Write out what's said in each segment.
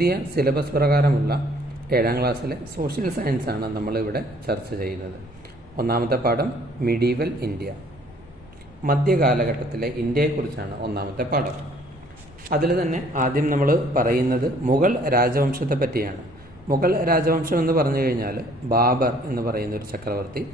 പുതിയ സിലബസ് പ്രകാരമുള്ള 7ാം ക്ലാസ്സിലെ സോഷ്യൽ സയൻസാണ് നമ്മളിവിടെ ചർച്ച ചെയ്യുന്നത്. ഒന്നാമത്തെ പാഠം മിഡീവൽ ഇന്ത്യ, മധ്യകാലഘട്ടത്തിലെ ഇന്ത്യയെക്കുറിച്ചാണ് ഒന്നാമത്തെ പാഠം. അതിൽ തന്നെ ആദ്യം നമ്മൾ പറയുന്നത് മുഗൾ രാജവംശത്തെ പറ്റിയാണ്. മുഗൾ രാജവംശം എന്ന് പറഞ്ഞു കഴിഞ്ഞാൽ ബാബർ എന്ന് പറയുന്ന ഒരു ചക്രവർത്തി,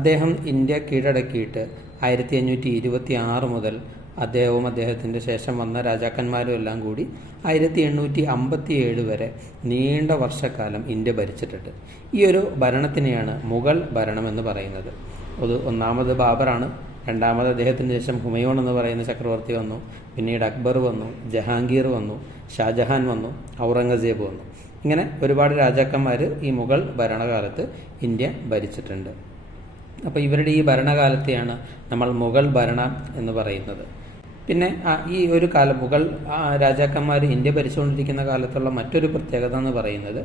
അദ്ദേഹം ഇന്ത്യ കീഴടക്കിയിട്ട് 1526 മുതൽ അദ്ദേഹവും അദ്ദേഹത്തിൻ്റെ ശേഷം വന്ന രാജാക്കന്മാരും എല്ലാം കൂടി 1857 വരെ നീണ്ട വർഷക്കാലം ഇന്ത്യ ഭരിച്ചിട്ടുണ്ട്. ഈ ഒരു ഭരണത്തിനെയാണ് മുഗൾ ഭരണം എന്ന് പറയുന്നത്. ഒന്നാമത് ബാബറാണ്, രണ്ടാമത് അദ്ദേഹത്തിന് ശേഷം ഹുമയൂൺ എന്ന് പറയുന്ന ചക്രവർത്തി വന്നു, പിന്നീട് അക്ബർ വന്നു, ജഹാംഗീർ വന്നു, ഷാജഹാൻ വന്നു, ഔറംഗസേബ് വന്നു. ഇങ്ങനെ ഒരുപാട് രാജാക്കന്മാർ ഈ മുഗൾ ഭരണകാലത്ത് ഇന്ത്യ ഭരിച്ചിട്ടുണ്ട്. അപ്പോൾ ഇവരുടെ ഈ ഭരണകാലത്തെയാണ് നമ്മൾ മുഗൾ ഭരണം എന്ന് പറയുന്നത്. പിന്നെ ഈ ഒരു കാലം മുഗൾ രാജാക്കന്മാർ ഇന്ത്യ ഭരിച്ചുകൊണ്ടിരിക്കുന്ന കാലത്തുള്ള മറ്റൊരു പ്രത്യേകത എന്ന് പറയുന്നത്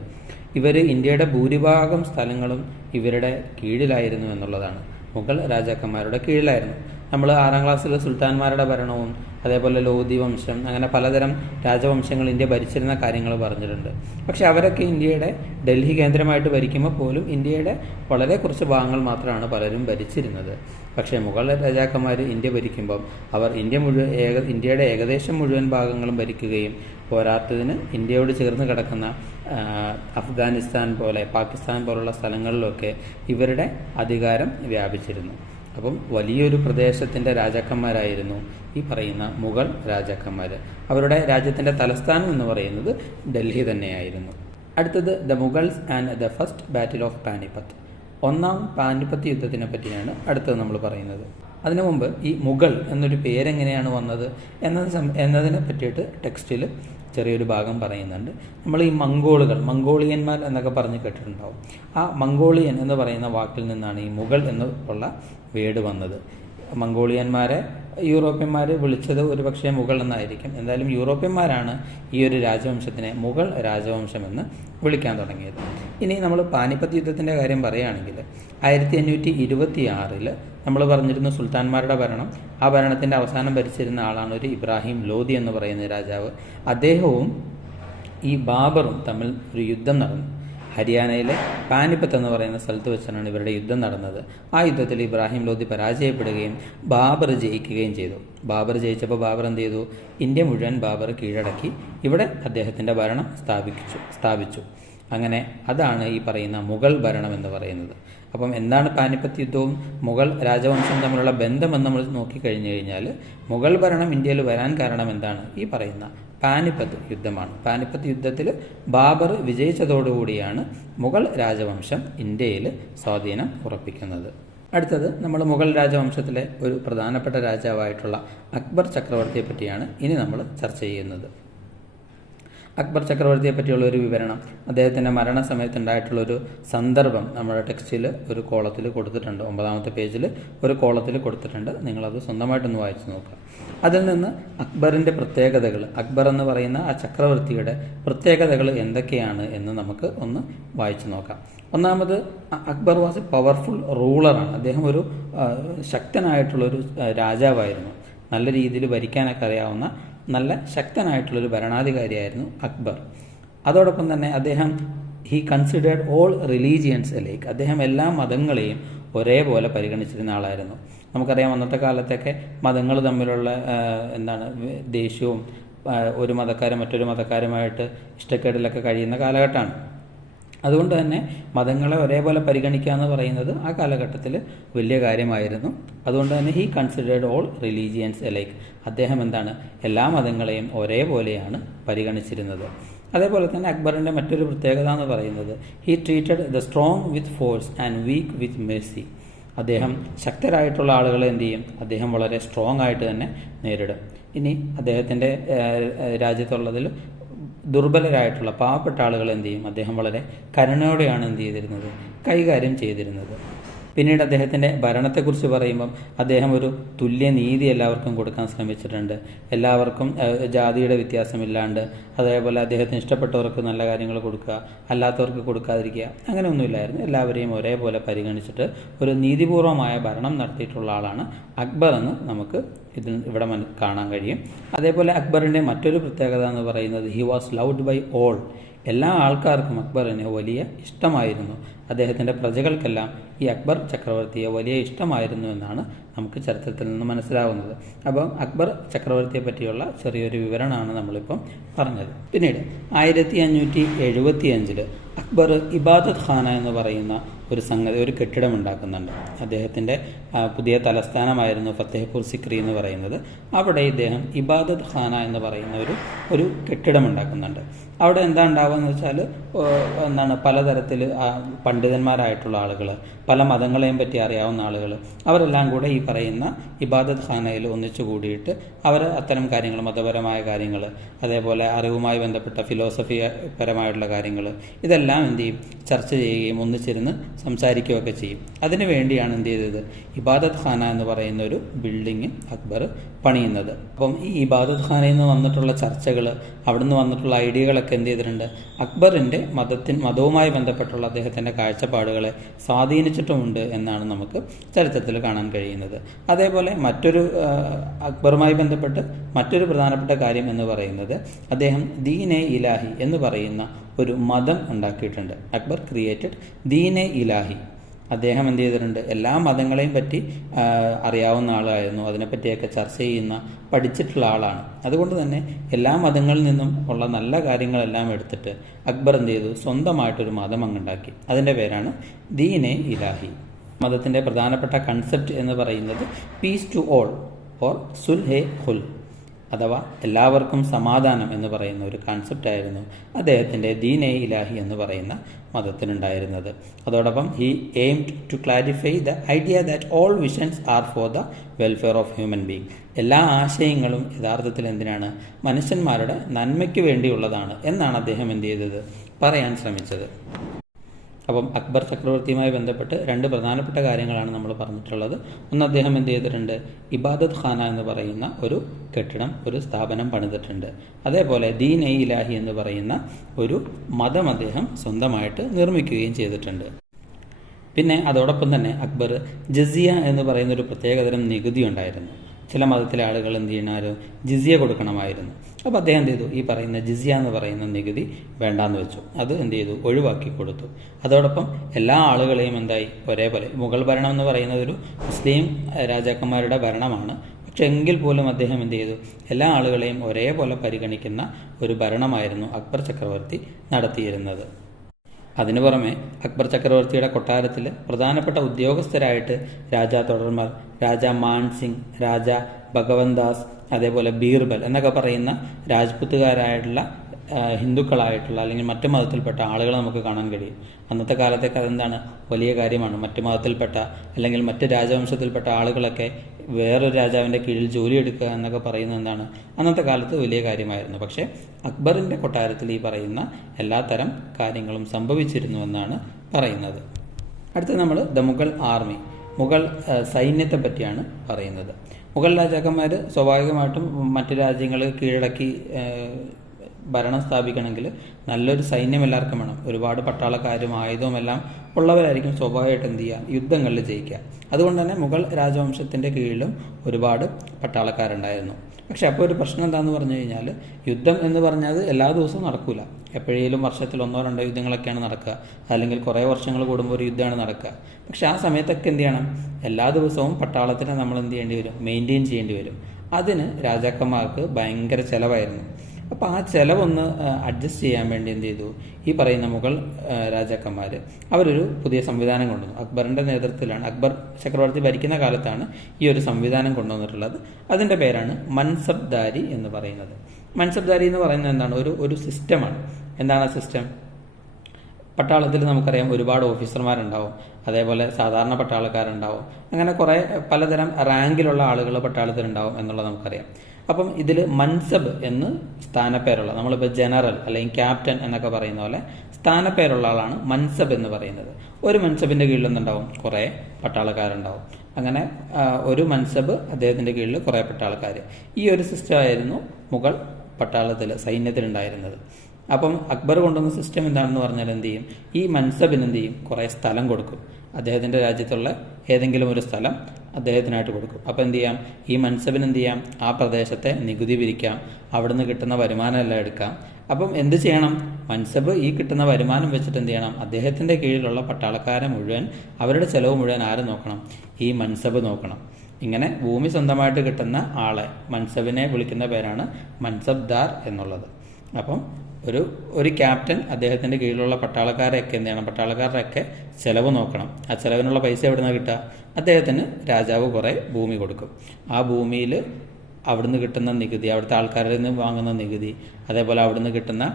ഇവർ ഇന്ത്യയുടെ ഭൂരിഭാഗം സ്ഥലങ്ങളും ഇവരുടെ കീഴിലായിരുന്നു എന്നുള്ളതാണ്. മുഗൾ രാജാക്കന്മാരുടെ കീഴിലായിരുന്നു. നമ്മൾ 6ാം ക്ലാസ്സിൽ സുൽത്താൻമാരുടെ ഭരണവും അതേപോലെ ലോധി വംശം, അങ്ങനെ പലതരം രാജവംശങ്ങൾ ഇന്ത്യ ഭരിച്ചിരുന്ന കാര്യങ്ങൾ പറഞ്ഞിട്ടുണ്ട്. പക്ഷെ അവരൊക്കെ ഇന്ത്യയുടെ ഡൽഹി കേന്ദ്രമായിട്ട് ഭരിക്കുമ്പോൾ പോലും ഇന്ത്യയുടെ വളരെ കുറച്ച് ഭാഗങ്ങൾ മാത്രമാണ് പലരും ഭരിച്ചിരുന്നത്. പക്ഷേ മുഗൾ രാജാക്കന്മാർ ഇന്ത്യ ഭരിക്കുമ്പം അവർ ഇന്ത്യയുടെ ഏകദേശം മുഴുവൻ ഭാഗങ്ങളും ഭരിക്കുകയും പോരാത്തതിന് ഇന്ത്യയോട് ചേർന്ന് കിടക്കുന്ന അഫ്ഗാനിസ്ഥാൻ പോലെ പാകിസ്ഥാൻ പോലുള്ള സ്ഥലങ്ങളിലൊക്കെ ഇവരുടെ അധികാരം വ്യാപിച്ചിരുന്നു. അപ്പം വലിയൊരു പ്രദേശത്തിൻ്റെ രാജാക്കന്മാരായിരുന്നു ഈ പറയുന്ന മുഗൾ രാജാക്കന്മാർ. അവരുടെ രാജ്യത്തിൻ്റെ തലസ്ഥാനം എന്ന് പറയുന്നത് ഡൽഹി തന്നെയായിരുന്നു. അടുത്തത് the Mughals and the first battle of Panipat, ഒന്നാം പാനിപ്പത്ത് യുദ്ധത്തിനെ പറ്റിയാണ് അടുത്തത് നമ്മൾ പറയുന്നത്. അതിനു മുമ്പ് ഈ മുഗൾ എന്നൊരു പേരെങ്ങനെയാണ് വന്നത് എന്നതിനെ പറ്റിയിട്ട് ടെക്സ്റ്റിൽ ചെറിയൊരു ഭാഗം പറയുന്നുണ്ട്. നമ്മൾ ഈ മംഗോളിയന്മാർ എന്നൊക്കെ പറഞ്ഞ് കേട്ടിട്ടുണ്ടാവും. ആ മംഗോളിയൻ എന്ന് പറയുന്ന വാക്കിൽ നിന്നാണ് ഈ മുഗൾ എന്നുള്ള വേർഡ് വന്നത്. മംഗോളിയന്മാരെ യൂറോപ്യന്മാർ വിളിച്ചത് ഒരുപക്ഷെ മുഗൾ എന്നായിരിക്കും. എന്തായാലും യൂറോപ്യന്മാരാണ് ഈ ഒരു രാജവംശത്തിനെ മുഗൾ രാജവംശം എന്ന് വിളിക്കാൻ തുടങ്ങിയത്. ഇനി നമ്മൾ പാനിപ്പത്ത് യുദ്ധത്തിൻ്റെ കാര്യം പറയുകയാണെങ്കിൽ 1526 നമ്മൾ പറഞ്ഞിരുന്നു സുൽത്താൻമാരുടെ ഭരണം. ആ ഭരണത്തിൻ്റെ അവസാനം ഭരിച്ചിരുന്ന ആളാണ് ഒരു ഇബ്രാഹിം ലോധി എന്ന് പറയുന്ന രാജാവ്. അദ്ദേഹവും ഈ ബാബറും തമ്മിൽ ഒരു യുദ്ധം നടന്നു. ഹരിയാനയിലെ പാനിപ്പത്ത് എന്ന് പറയുന്ന സ്ഥലത്ത് വെച്ചാണ് ഇവരുടെ യുദ്ധം നടന്നത്. ആ യുദ്ധത്തിൽ ഇബ്രാഹിം ലോധി പരാജയപ്പെടുകയും ബാബർ ജയിക്കുകയും ചെയ്തു. ബാബർ ജയിച്ചപ്പോൾ ബാബർ എന്ത് ചെയ്തു? ഇന്ത്യ മുഴുവൻ ബാബർ കീഴടക്കി ഇവിടെ അദ്ദേഹത്തിൻ്റെ ഭരണം സ്ഥാപിച്ചു. അങ്ങനെ അതാണ് ഈ പറയുന്ന മുഗൾ ഭരണം എന്ന് പറയുന്നത്. അപ്പം എന്താണ് പാനിപ്പത്ത് യുദ്ധവും മുഗൾ രാജവംശവും തമ്മിലുള്ള ബന്ധമെന്ന് നമ്മൾ നോക്കിക്കഴിഞ്ഞു കഴിഞ്ഞാൽ മുഗൾ ഭരണം ഇന്ത്യയിൽ വരാൻ കാരണം എന്താണ്? ഈ പറയുന്ന പാനിപ്പത്ത് യുദ്ധമാണ്. പാനിപ്പത്ത് യുദ്ധത്തിൽ ബാബർ വിജയിച്ചതോടുകൂടിയാണ് മുഗൾ രാജവംശം ഇന്ത്യയിൽ സ്വാധീനം ഉറപ്പിക്കുന്നത്. അടുത്തത് നമ്മൾ മുഗൾ രാജവംശത്തിലെ ഒരു പ്രധാനപ്പെട്ട രാജാവായിട്ടുള്ള അക്ബർ ചക്രവർത്തിയെ പറ്റിയാണ് ഇനി നമ്മൾ ചർച്ച ചെയ്യുന്നത്. അക്ബർ ചക്രവർത്തിയെ പറ്റിയുള്ള ഒരു വിവരണം, അദ്ദേഹത്തിൻ്റെ മരണസമയത്തുണ്ടായിട്ടുള്ളൊരു സന്ദർഭം നമ്മുടെ ടെക്സ്റ്റിൽ ഒരു കോളത്തിൽ കൊടുത്തിട്ടുണ്ട്. 9ാമത്തെ പേജിൽ ഒരു കോളത്തിൽ കൊടുത്തിട്ടുണ്ട്. നിങ്ങളത് സ്വന്തമായിട്ടൊന്ന് വായിച്ചു നോക്കുക. അതിൽ നിന്ന് അക്ബറിൻ്റെ പ്രത്യേകതകൾ, അക്ബർ എന്ന് പറയുന്ന ആ ചക്രവർത്തിയുടെ പ്രത്യേകതകൾ എന്തൊക്കെയാണ് എന്ന് നമുക്ക് ഒന്ന് വായിച്ചു നോക്കാം. ഒന്നാമത്, അക്ബർ വാസ് എ പവർഫുൾ റൂളറാണ്. അദ്ദേഹം ഒരു ശക്തനായിട്ടുള്ളൊരു രാജാവായിരുന്നു. നല്ല രീതിയിൽ ഭരിക്കാനൊക്കെ അറിയാവുന്ന നല്ല ശക്തനായിട്ടുള്ളൊരു ഭരണാധികാരിയായിരുന്നു അക്ബർ. അതോടൊപ്പം തന്നെ അദ്ദേഹം കൺസിഡേർഡ് ഓൾ റിലീജിയൻസ് അലൈക്ക്, അദ്ദേഹം എല്ലാ മതങ്ങളെയും ഒരേപോലെ പരിഗണിച്ചിരുന്ന ആളായിരുന്നു. നമുക്കറിയാം അന്നത്തെ കാലത്തൊക്കെ മതങ്ങൾ തമ്മിലുള്ള ദേഷ്യവും ഒരു മതക്കാരൻ മറ്റൊരു മതക്കാരുമായിട്ട് ഇഷ്ടക്കേടിലൊക്കെ കഴിയുന്ന കാലഘട്ടമാണ്. അതുകൊണ്ട് തന്നെ മതങ്ങളെ ഒരേപോലെ പരിഗണിക്കുക എന്ന് പറയുന്നത് ആ കാലഘട്ടത്തിൽ വലിയ കാര്യമായിരുന്നു. അതുകൊണ്ട് തന്നെ കൺസിഡേർഡ് ഓൾ റിലീജിയൻസ് അലൈക്ക്, അദ്ദേഹം എല്ലാ മതങ്ങളെയും ഒരേപോലെയാണ് പരിഗണിച്ചിരുന്നത്. അതേപോലെ തന്നെ അക്ബറിൻ്റെ മറ്റൊരു പ്രത്യേകത എന്ന് പറയുന്നത് treated the strong with force and week with mercy, അദ്ദേഹം ശക്തരായിട്ടുള്ള ആളുകളെ എന്ത് ചെയ്യും? അദ്ദേഹം വളരെ സ്ട്രോങ് ആയിട്ട് തന്നെ നേരിടും. ഇനി അദ്ദേഹത്തിൻ്റെ രാജ്യത്തുള്ളതിൽ ദുർബലരായിട്ടുള്ള പാവപ്പെട്ട ആളുകൾ എന്ത് ചെയ്യും? അദ്ദേഹം വളരെ കരുണയോടെയാണ് എന്ത് ചെയ്തിരുന്നത്? കൈകാര്യം ചെയ്തിരുന്നത്. പിന്നീട് അദ്ദേഹത്തിൻ്റെ ഭരണത്തെക്കുറിച്ച് പറയുമ്പം അദ്ദേഹം ഒരു തുല്യനീതി എല്ലാവർക്കും കൊടുക്കാൻ ശ്രമിച്ചിട്ടുണ്ട്. എല്ലാവർക്കും ജാതിയുടെ വ്യത്യാസമില്ലാണ്ട്, അതേപോലെ അദ്ദേഹത്തിന് ഇഷ്ടപ്പെട്ടവർക്ക് നല്ല കാര്യങ്ങൾ കൊടുക്കുക, അല്ലാത്തവർക്ക് കൊടുക്കാതിരിക്കുക, അങ്ങനെയൊന്നുമില്ലായിരുന്നു. എല്ലാവരെയും ഒരേപോലെ പരിഗണിച്ചിട്ട് ഒരു നീതിപൂർവമായ ഭരണം നടത്തിയിട്ടുള്ള ആളാണ് അക്ബർ എന്ന് നമുക്ക് ഇവിടെ കാണാൻ കഴിയും. അതേപോലെ അക്ബറിൻ്റെ മറ്റൊരു പ്രത്യേകത എന്ന് പറയുന്നത് he was loved by all. എല്ലാ ആൾക്കാർക്കും അക്ബറിനെ വലിയ ഇഷ്ടമായിരുന്നു. അദ്ദേഹത്തിൻ്റെ പ്രജകൾക്കെല്ലാം ഈ അക്ബർ ചക്രവർത്തിയെ വലിയ ഇഷ്ടമായിരുന്നു എന്നാണ് നമുക്ക് ചരിത്രത്തിൽ നിന്ന് മനസ്സിലാവുന്നത്. അപ്പം അക്ബർ ചക്രവർത്തിയെ പറ്റിയുള്ള ചെറിയൊരു വിവരണമാണ് നമ്മളിപ്പം പറഞ്ഞത്. പിന്നീട് 1575 അക്ബർ ഇബാദത്ത് ഖാന എന്ന് പറയുന്ന ഒരു കെട്ടിടം ഉണ്ടാക്കുന്നുണ്ട്. അദ്ദേഹത്തിൻ്റെ പുതിയ തലസ്ഥാനമായിരുന്നു ഫത്തേപൂർ സിക്രി എന്ന് പറയുന്നത്. അവിടെ ഇദ്ദേഹം ഇബാദത്ത് ഖാന എന്ന് പറയുന്ന ഒരു കെട്ടിടം ഉണ്ടാക്കുന്നുണ്ട്. അവിടെ എന്താ ഉണ്ടാവുക എന്ന് വെച്ചാൽ പലതരത്തിൽ പണ്ഡിതന്മാരായിട്ടുള്ള ആളുകൾ, പല മതങ്ങളെയും പറ്റി അറിയാവുന്ന ആളുകൾ, അവരെല്ലാം കൂടെ ഈ പറയുന്ന ഇബാദത്ത് ഖാനയിൽ ഒന്നിച്ചു കൂടിയിട്ട് അവർ അത്തരം കാര്യങ്ങൾ, മതപരമായ കാര്യങ്ങൾ, അതേപോലെ അറിവുമായി ബന്ധപ്പെട്ട ഫിലോസഫി പരമായിട്ടുള്ള കാര്യങ്ങൾ, ഇതെല്ലാം എന്ത് ചെയ്യും, ചർച്ച ചെയ്യുകയും ഒന്നിച്ചിരുന്ന് സംസാരിക്കുകയൊക്കെ ചെയ്യും. അതിനു വേണ്ടിയാണ് എന്ത് ചെയ്തത്, ഇബാദത്ത് ഖാന എന്ന് പറയുന്ന ഒരു ബിൽഡിങ് അക്ബർ പണിയുന്നത്. അപ്പം ഈ ഇബാദത്ത് ഖാനയിൽ നിന്ന് വന്നിട്ടുള്ള ചർച്ചകൾ, അവിടുന്ന് വന്നിട്ടുള്ള ഐഡിയകളൊക്കെ എന്ത് ചെയ്തിട്ടുണ്ട്, അക്ബറിൻ്റെ മതവുമായി ബന്ധപ്പെട്ടുള്ള അദ്ദേഹത്തിൻ്റെ കാഴ്ചപ്പാടുകളെ സ്വാധീനിച്ചിട്ടുമുണ്ട് എന്നാണ് നമുക്ക് ചരിത്രത്തിൽ കാണാൻ കഴിയുന്നത്. അതേപോലെ അക്ബറുമായി ബന്ധപ്പെട്ട് മറ്റൊരു പ്രധാനപ്പെട്ട കാര്യം എന്ന് പറയുന്നത്, അദ്ദേഹം ദീനെ ഇലാഹി എന്ന് പറയുന്ന ഒരു മതം ഉണ്ടാക്കിയിട്ടുണ്ട്. അക്ബർ ക്രിയേറ്റഡ് ദീനെ ഇലാഹി. അദ്ദേഹം എന്ത് ചെയ്തിട്ടുണ്ട്, എല്ലാ മതങ്ങളെയും പറ്റി അറിയാവുന്ന ആളായിരുന്നു. അതിനെപ്പറ്റിയൊക്കെ ചർച്ച ചെയ്യുന്ന, പഠിച്ചിട്ടുള്ള ആളാണ്. അതുകൊണ്ട് തന്നെ എല്ലാ മതങ്ങളിൽ നിന്നും ഉള്ള നല്ല കാര്യങ്ങളെല്ലാം എടുത്തിട്ട് അക്ബർ എന്ത് ചെയ്തു, സ്വന്തമായിട്ടൊരു മതം അങ്ങുണ്ടാക്കി. അതിൻ്റെ പേരാണ് ദീനെ ഇലാഹി. മതത്തിൻ്റെ പ്രധാനപ്പെട്ട കൺസെപ്റ്റ് എന്ന് പറയുന്നത് പീസ് ടു ഓൾ ഓർ സുൽഹെ ഹുൽ, അഥവാ എല്ലാവർക്കും സമാധാനം എന്ന് പറയുന്ന ഒരു കൺസെപ്റ്റായിരുന്നു അദ്ദേഹത്തിൻ്റെ ദീനെ ഇലാഹി എന്ന് പറയുന്ന മതത്തിനുണ്ടായിരുന്നത്. അതോടൊപ്പം he aimed to clarify the idea that all visions are for the welfare of human being. എല്ലാ ആശയങ്ങളും യഥാർത്ഥത്തിൽ എന്തിനാണ്, മനുഷ്യന്മാരുടെ നന്മയ്ക്ക് വേണ്ടിയുള്ളതാണ് എന്നാണ് അദ്ദേഹം എന്ത് ചെയ്തത്, പറയാൻ ശ്രമിച്ചത്. അപ്പം അക്ബർ ചക്രവർത്തിയുമായി ബന്ധപ്പെട്ട് രണ്ട് പ്രധാനപ്പെട്ട കാര്യങ്ങളാണ് നമ്മൾ പറഞ്ഞിട്ടുള്ളത്. ഒന്ന്, അദ്ദേഹം എന്ത് ചെയ്തിട്ടുണ്ട്, ഇബാദത്ത് ഖാന എന്ന് പറയുന്ന ഒരു കെട്ടിടം, ഒരു സ്ഥാപനം പണിതിട്ടുണ്ട്. അതേപോലെ ദീൻ-ഇ ഇലാഹി എന്ന് പറയുന്ന ഒരു മതം അദ്ദേഹം സ്വന്തമായിട്ട് നിർമ്മിക്കുകയും ചെയ്തിട്ടുണ്ട്. പിന്നെ അതോടൊപ്പം തന്നെ അക്ബർ ജസിയ എന്ന് പറയുന്ന ഒരു പ്രത്യേകതരം നികുതി ഉണ്ടായിരുന്നു. ചില മതത്തിലെ ആളുകൾ എന്ത് ചെയ്യണമായിരുന്നു, ജിസിയ കൊടുക്കണമായിരുന്നു. അപ്പോൾ അദ്ദേഹം എന്ത് ചെയ്തു, ഈ പറയുന്ന ജിസിയ എന്ന് പറയുന്ന നികുതി വേണ്ടാന്ന് വെച്ചു. അത് എന്ത് ചെയ്തു, ഒഴിവാക്കി കൊടുത്തു. അതോടൊപ്പം എല്ലാ ആളുകളെയും എന്തായി, ഒരേപോലെ, മുഗൾ ഭരണം എന്ന് പറയുന്നത് ഒരു മുസ്ലിം രാജാക്കന്മാരുടെ ഭരണമാണ്. പക്ഷെ എങ്കിൽ പോലും അദ്ദേഹം എന്ത് ചെയ്തു, എല്ലാ ആളുകളെയും ഒരേപോലെ പരിഗണിക്കുന്ന ഒരു ഭരണമായിരുന്നു അക്ബർ ചക്രവർത്തി നടത്തിയിരുന്നത്. അതിനു പുറമെ അക്ബർ ചക്രവർത്തിയുടെ കൊട്ടാരത്തിൽ പ്രധാനപ്പെട്ട ഉദ്യോഗസ്ഥരായിട്ട് രാജാ തുടർമൽ, രാജാ മാൻസിംഗ്, രാജാ ഭഗവന്ദാസ്, അതേപോലെ ബീർബൽ എന്നൊക്കെ പറയുന്ന രാജ്പുത്തുകാരായിട്ടുള്ള ഹിന്ദുക്കളായിട്ടുള്ള അല്ലെങ്കിൽ മറ്റു മതത്തിൽപ്പെട്ട ആളുകളെ നമുക്ക് കാണാൻ കഴിയും. അന്നത്തെ കാലത്തേക്ക് അതെന്താണ്, വലിയ കാര്യമാണ്. മറ്റു മതത്തിൽപ്പെട്ട അല്ലെങ്കിൽ മറ്റ് രാജവംശത്തിൽപ്പെട്ട ആളുകളൊക്കെ വേറൊരു രാജാവിൻ്റെ കീഴിൽ ജോലി എടുക്കുക എന്നൊക്കെ പറയുന്നത് എന്താണ്, അന്നത്തെ കാലത്ത് വലിയ കാര്യമായിരുന്നു. പക്ഷേ അക്ബറിൻ്റെ കൊട്ടാരത്തിൽ ഈ പറയുന്ന എല്ലാത്തരം കാര്യങ്ങളും സംഭവിച്ചിരുന്നു എന്നാണ് പറയുന്നത്. അടുത്ത നമ്മൾ ദ മുഗൾ ആർമി, മുഗൾ സൈന്യത്തെ പറ്റിയാണ് പറയുന്നത്. മുഗൾ രാജാക്കന്മാർ സ്വാഭാവികമായിട്ടും മറ്റു രാജ്യങ്ങൾ കീഴടക്കി ഭരണം സ്ഥാപിക്കണമെങ്കിൽ നല്ലൊരു സൈന്യം എല്ലാവർക്കും വേണം. ഒരുപാട് പട്ടാളക്കാരും ആയുധവും എല്ലാം ഉള്ളവരായിരിക്കും സ്വാഭാവികമായിട്ട് എന്ത് ചെയ്യുക, യുദ്ധങ്ങളിൽ ജയിക്കുക. അതുകൊണ്ട് തന്നെ മുഗൾ രാജവംശത്തിൻ്റെ കീഴിലും ഒരുപാട് പട്ടാളക്കാരുണ്ടായിരുന്നു. പക്ഷെ അപ്പോൾ ഒരു പ്രശ്നം എന്താണെന്ന് പറഞ്ഞു കഴിഞ്ഞാൽ, യുദ്ധം എന്ന് പറഞ്ഞാൽ എല്ലാ ദിവസവും നടക്കില്ല. എപ്പോഴേലും വർഷത്തിൽ 1-2 യുദ്ധങ്ങളൊക്കെയാണ് നടക്കുക, അല്ലെങ്കിൽ കുറേ വർഷങ്ങൾ കൂടുമ്പോൾ ഒരു യുദ്ധമാണ് നടക്കുക. പക്ഷെ ആ സമയത്തൊക്കെ എന്ത് ചെയ്യണം, എല്ലാ ദിവസവും പട്ടാളത്തിനെ നമ്മൾ എന്ത് ചെയ്യേണ്ടി വരും, മെയിൻറ്റെയിൻ ചെയ്യേണ്ടി വരും. അതിന് രാജാക്കന്മാർക്ക് ഭയങ്കര ചിലവായിരുന്നു. അപ്പോൾ ആ ചിലവൊന്ന് അഡ്ജസ്റ്റ് ചെയ്യാൻ വേണ്ടി എന്ത് ചെയ്തു, ഈ പറയുന്ന മുഗൾ രാജാക്കന്മാർ അവരൊരു പുതിയ സംവിധാനം കൊണ്ടുവന്നു. അക്ബറിൻ്റെ നേതൃത്വത്തിലാണ്, അക്ബർ ചക്രവർത്തി ഭരിക്കുന്ന കാലത്താണ് ഈ ഒരു സംവിധാനം കൊണ്ടുവന്നിട്ടുള്ളത്. അതിൻ്റെ പേരാണ് മൻസബ്ദാരി എന്ന് പറയുന്നത്. മൻസബ്ദാരി എന്ന് പറയുന്നത് എന്താണ്, ഒരു സിസ്റ്റമാണ്. എന്താണ് ആ സിസ്റ്റം? പട്ടാളത്തിൽ നമുക്കറിയാം ഒരുപാട് ഓഫീസർമാരുണ്ടാവും, അതേപോലെ സാധാരണ പട്ടാളക്കാരുണ്ടാവും, അങ്ങനെ കുറേ പലതരം റാങ്കിലുള്ള ആളുകൾ പട്ടാളത്തിലുണ്ടാവും എന്നുള്ളത് നമുക്കറിയാം. അപ്പം ഇതിൽ മൻസബ് എന്ന് സ്ഥാനപ്പേരുള്ള, നമ്മളിപ്പോൾ ജനറൽ അല്ലെങ്കിൽ ക്യാപ്റ്റൻ എന്നൊക്കെ പറയുന്ന പോലെ സ്ഥാനപ്പേരുള്ള ആളാണ് മൻസബ് എന്ന് പറയുന്നത്. ഒരു മൻസബിൻ്റെ കീഴിൽ നിന്നുണ്ടാവും കുറേ പട്ടാളക്കാരുണ്ടാവും. അങ്ങനെ ഒരു മൻസബ്, അദ്ദേഹത്തിൻ്റെ കീഴിൽ കുറേ പട്ടാളക്കാർ. ഈ ഒരു സിസ്റ്റമായിരുന്നു മുഗൾ പട്ടാളത്തിൽ, സൈന്യത്തിലുണ്ടായിരുന്നത്. അപ്പം അക്ബർ കൊണ്ടുവന്ന സിസ്റ്റം എന്താണെന്ന് പറഞ്ഞാൽ എന്ത് ചെയ്യും, ഈ മൻസബിന് എന്ത് ചെയ്യും, കുറേ സ്ഥലം കൊടുക്കും. അദ്ദേഹത്തിൻ്റെ രാജ്യത്തുള്ള ഏതെങ്കിലും ഒരു സ്ഥലം അദ്ദേഹത്തിനായിട്ട് കൊടുക്കും. അപ്പോൾ എന്ത് ചെയ്യാം, ഈ മൻസബിന് എന്ത് ചെയ്യാം, ആ പ്രദേശത്തെ നികുതി പിരിക്കാം, അവിടുന്ന് കിട്ടുന്ന വരുമാനം എല്ലാം എടുക്കാം. അപ്പം എന്ത് ചെയ്യണം? മൻസബ് ഈ കിട്ടുന്ന വരുമാനം വെച്ചിട്ട് എന്ത് ചെയ്യണം? അദ്ദേഹത്തിൻ്റെ കീഴിലുള്ള പട്ടാളക്കാരെ മുഴുവൻ, അവരുടെ ചെലവ് മുഴുവൻ ആര് നോക്കണം? ഈ മൻസബ് നോക്കണം. ഇങ്ങനെ ഭൂമി സ്വന്തമായിട്ട് കിട്ടുന്ന ആളെ, മൻസബിനെ വിളിക്കുന്ന പേരാണ് മൻസബ്ദാർ എന്നുള്ളത്. അപ്പം ഒരു ക്യാപ്റ്റൻ അദ്ദേഹത്തിൻ്റെ കീഴിലുള്ള പട്ടാളക്കാരെയൊക്കെ എന്ത് ചെയ്യണം? പട്ടാളക്കാരുടെയൊക്കെ ചെലവ് നോക്കണം. ആ ചെലവിനുള്ള പൈസ എവിടെ നിന്നാണ് കിട്ടുക? അദ്ദേഹത്തിന് രാജാവ് കുറേ ഭൂമി കൊടുക്കും. ആ ഭൂമിയിൽ അവിടുന്ന് കിട്ടുന്ന നികുതി, അവിടുത്തെ ആൾക്കാരിൽ നിന്ന് വാങ്ങുന്ന നികുതി, അതേപോലെ അവിടുന്ന് കിട്ടുന്ന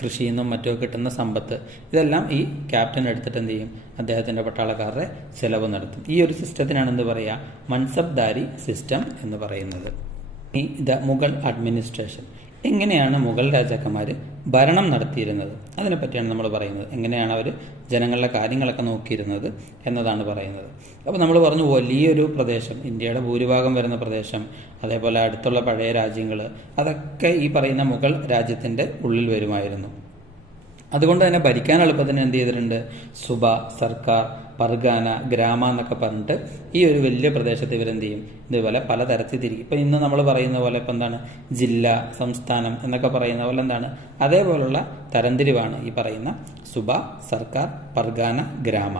കൃഷിയിൽ നിന്നും മറ്റോ കിട്ടുന്ന സമ്പത്ത്, ഇതെല്ലാം ഈ ക്യാപ്റ്റൻ എടുത്തിട്ട് എന്ത് ചെയ്യും? അദ്ദേഹത്തിൻ്റെ പട്ടാളക്കാരുടെ ചെലവ് നടത്തും. ഈ ഒരു സിസ്റ്റത്തിനാണ് എന്ത് പറയുക? മൻസബ്ദാരി സിസ്റ്റം എന്ന് പറയുന്നത്. മുഗൾ അഡ്മിനിസ്ട്രേഷൻ. എങ്ങനെയാണ് മുഗൾ രാജാക്കന്മാർ ഭരണം നടത്തിയിരുന്നത് അതിനെപ്പറ്റിയാണ് നമ്മൾ പറയുന്നത്. എങ്ങനെയാണ് അവർ ജനങ്ങളുടെ കാര്യങ്ങളൊക്കെ നോക്കിയിരുന്നത് എന്നതാണ് പറയുന്നത്. അപ്പോൾ നമ്മൾ പറഞ്ഞു, വലിയൊരു പ്രദേശം, ഇന്ത്യയുടെ ഭൂരിഭാഗം വരുന്ന പ്രദേശം, അതേപോലെ അടുത്തുള്ള പഴയ രാജ്യങ്ങൾ, അതൊക്കെ ഈ പറയുന്ന മുഗൾ രാജ്യത്തിൻ്റെ ഉള്ളിൽ വരുമായിരുന്നു. അതുകൊണ്ട് തന്നെ ഭരിക്കാൻ എളുപ്പത്തിന് എന്ത് ചെയ്തിട്ടുണ്ട്? സുബ, സർക്കാർ, പർഗാന, ഗ്രാമ എന്നൊക്കെ പറഞ്ഞിട്ട് ഈ ഒരു വലിയ പ്രദേശത്ത് ഇവരെന്ത് ചെയ്യും? ഇതുപോലെ പല തരത്തിൽ തിരിക്കും. ഇപ്പം ഇന്ന് നമ്മൾ പറയുന്ന പോലെ ഇപ്പം എന്താണ് ജില്ല, സംസ്ഥാനം എന്നൊക്കെ പറയുന്ന പോലെ എന്താണ് അതേപോലുള്ള തരംതിരിവാണ് ഈ പറയുന്ന സുബ, സർക്കാർ, പർഗാന, ഗ്രാമ.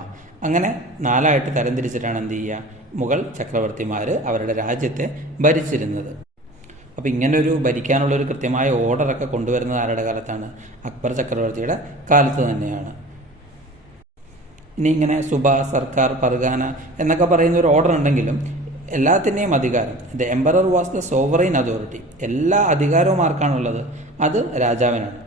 അങ്ങനെ 4ആയിട്ട് തരംതിരിച്ചിട്ടാണ് എന്ത് ചെയ്യുക? മുഗൾ ചക്രവർത്തിമാർ അവരുടെ രാജ്യത്തെ ഭരിച്ചിരുന്നത്. അപ്പോൾ ഇങ്ങനൊരു ഭരിക്കാനുള്ളൊരു കൃത്യമായ ഓർഡറൊക്കെ കൊണ്ടുവരുന്നത് ആരുടെ കാലത്താണ്? അക്ബർ ചക്രവർത്തിയുടെ കാലത്ത് തന്നെയാണ്. ഇനി ഇങ്ങനെ സുബ, സർക്കാർ, പർഗാന എന്നൊക്കെ പറയുന്ന ഒരു ഓർഡർ ഉണ്ടെങ്കിലും എല്ലാത്തിൻ്റെയും അധികാരം, the emperor was the sovereign authority, എല്ലാ അധികാരവും ആർക്കാണുള്ളത്? അത് രാജാവിനാണ്.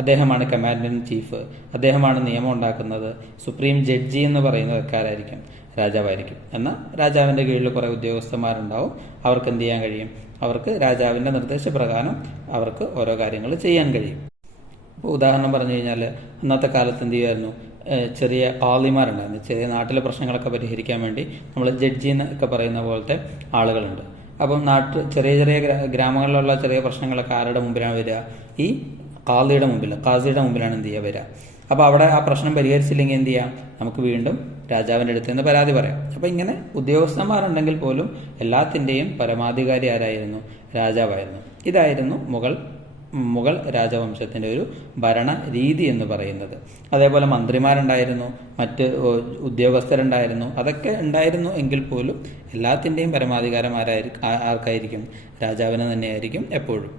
അദ്ദേഹമാണ് കമാൻഡർ ഇൻ ചീഫ്, അദ്ദേഹമാണ് നിയമം ഉണ്ടാക്കുന്നത്. സുപ്രീം ജഡ്ജി എന്ന് പറയുന്നത് ആരായിരിക്കും? രാജാവായിരിക്കും. എന്നാൽ രാജാവിൻ്റെ കീഴിൽ കുറേ ഉദ്യോഗസ്ഥന്മാരുണ്ടാവും. അവർക്ക് എന്ത് ചെയ്യാൻ കഴിയും? അവർക്ക് രാജാവിൻ്റെ നിർദ്ദേശപ്രകാരം അവർക്ക് ഓരോ കാര്യങ്ങൾ ചെയ്യാൻ കഴിയും. ഇപ്പോൾ ഉദാഹരണം പറഞ്ഞു കഴിഞ്ഞാൽ അന്നത്തെ കാലത്ത് എന്ത് ചെയ്യുമായിരുന്നു? ചെറിയ ആളിമാരുണ്ടായിരുന്നു. ചെറിയ നാട്ടിലെ പ്രശ്നങ്ങളൊക്കെ പരിഹരിക്കാൻ വേണ്ടി നമ്മൾ ജഡ്ജി എന്നൊക്കെ പറയുന്ന പോലത്തെ ആളുകളുണ്ട്. അപ്പം ചെറിയ ചെറിയ ഗ്രാമങ്ങളിലുള്ള ചെറിയ പ്രശ്നങ്ങളൊക്കെ ആരുടെ മുമ്പിലാണ് വരിക? ഈ ഖാസിയുടെ മുമ്പിലാണ് എന്ത് ചെയ്യുക? വരിക. അപ്പോൾ അവിടെ ആ പ്രശ്നം പരിഹരിച്ചില്ലെങ്കിൽ എന്ത് ചെയ്യാം? നമുക്ക് വീണ്ടും രാജാവിൻ്റെ അടുത്ത് നിന്ന് പരാതി പറയാം. അപ്പോൾ ഇങ്ങനെ ഉദ്യോഗസ്ഥന്മാരുണ്ടെങ്കിൽ പോലും എല്ലാത്തിൻ്റെയും പരമാധികാരി ആരായിരുന്നു? രാജാവായിരുന്നു. ഇതായിരുന്നു മുഗൾ രാജവംശത്തിൻ്റെ ഒരു ഭരണ രീതി എന്ന് പറയുന്നത്. അതേപോലെ മന്ത്രിമാരുണ്ടായിരുന്നു, മറ്റ് ഉദ്യോഗസ്ഥരുണ്ടായിരുന്നു, അതൊക്കെ ഉണ്ടായിരുന്നു എങ്കിൽ പോലും എല്ലാത്തിൻ്റെയും പരമാധികാരം ആർക്കായിരിക്കും? രാജാവിന് തന്നെയായിരിക്കും എപ്പോഴും.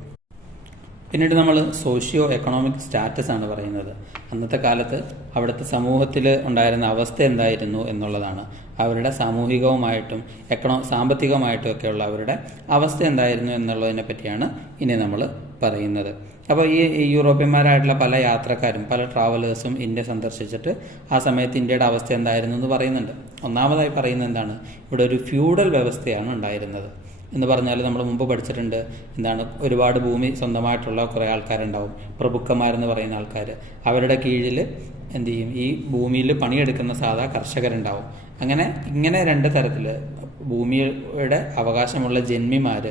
പിന്നീട് നമ്മൾ സോഷ്യോ എക്കണോമിക് സ്റ്റാറ്റസ് ആണ് പറയുന്നത്. അന്നത്തെ കാലത്ത് അവിടുത്തെ സമൂഹത്തിൽ ഉണ്ടായിരുന്ന അവസ്ഥ എന്തായിരുന്നു എന്നുള്ളതാണ്. അവരുടെ സാമൂഹികവുമായിട്ടും സാമ്പത്തികമായിട്ടും ഒക്കെയുള്ള അവരുടെ അവസ്ഥ എന്തായിരുന്നു എന്നുള്ളതിനെ പറ്റിയാണ് ഇനി നമ്മൾ പറയുന്നത്. അപ്പോൾ ഈ യൂറോപ്യന്മാരായിട്ടുള്ള പല യാത്രക്കാരും, പല ട്രാവലേഴ്സും ഇന്ത്യ സന്ദർശിച്ചിട്ട് ആ സമയത്ത് ഇന്ത്യയുടെ അവസ്ഥ എന്തായിരുന്നു എന്ന് പറയുന്നുണ്ട്. ഒന്നാമതായി പറയുന്നത് എന്താണ്? ഇവിടെ ഒരു ഫ്യൂഡൽ വ്യവസ്ഥയാണ് ഉണ്ടായിരുന്നത്. എന്ന് പറഞ്ഞാൽ നമ്മൾ മുമ്പ് പഠിച്ചിട്ടുണ്ട്. എന്താണ്? ഒരുപാട് ഭൂമി സ്വന്തമായിട്ടുള്ള കുറേ ആൾക്കാരുണ്ടാവും, പ്രഭുക്കന്മാരെന്ന് പറയുന്ന ആൾക്കാർ. അവരുടെ കീഴിൽ എന്ത് ചെയ്യും? ഈ ഭൂമിയിൽ പണിയെടുക്കുന്ന സാധാ കർഷകരുണ്ടാവും. ഇങ്ങനെ 2 തരത്തിൽ ഭൂമിയുടെ അവകാശമുള്ള ജന്മിമാർ,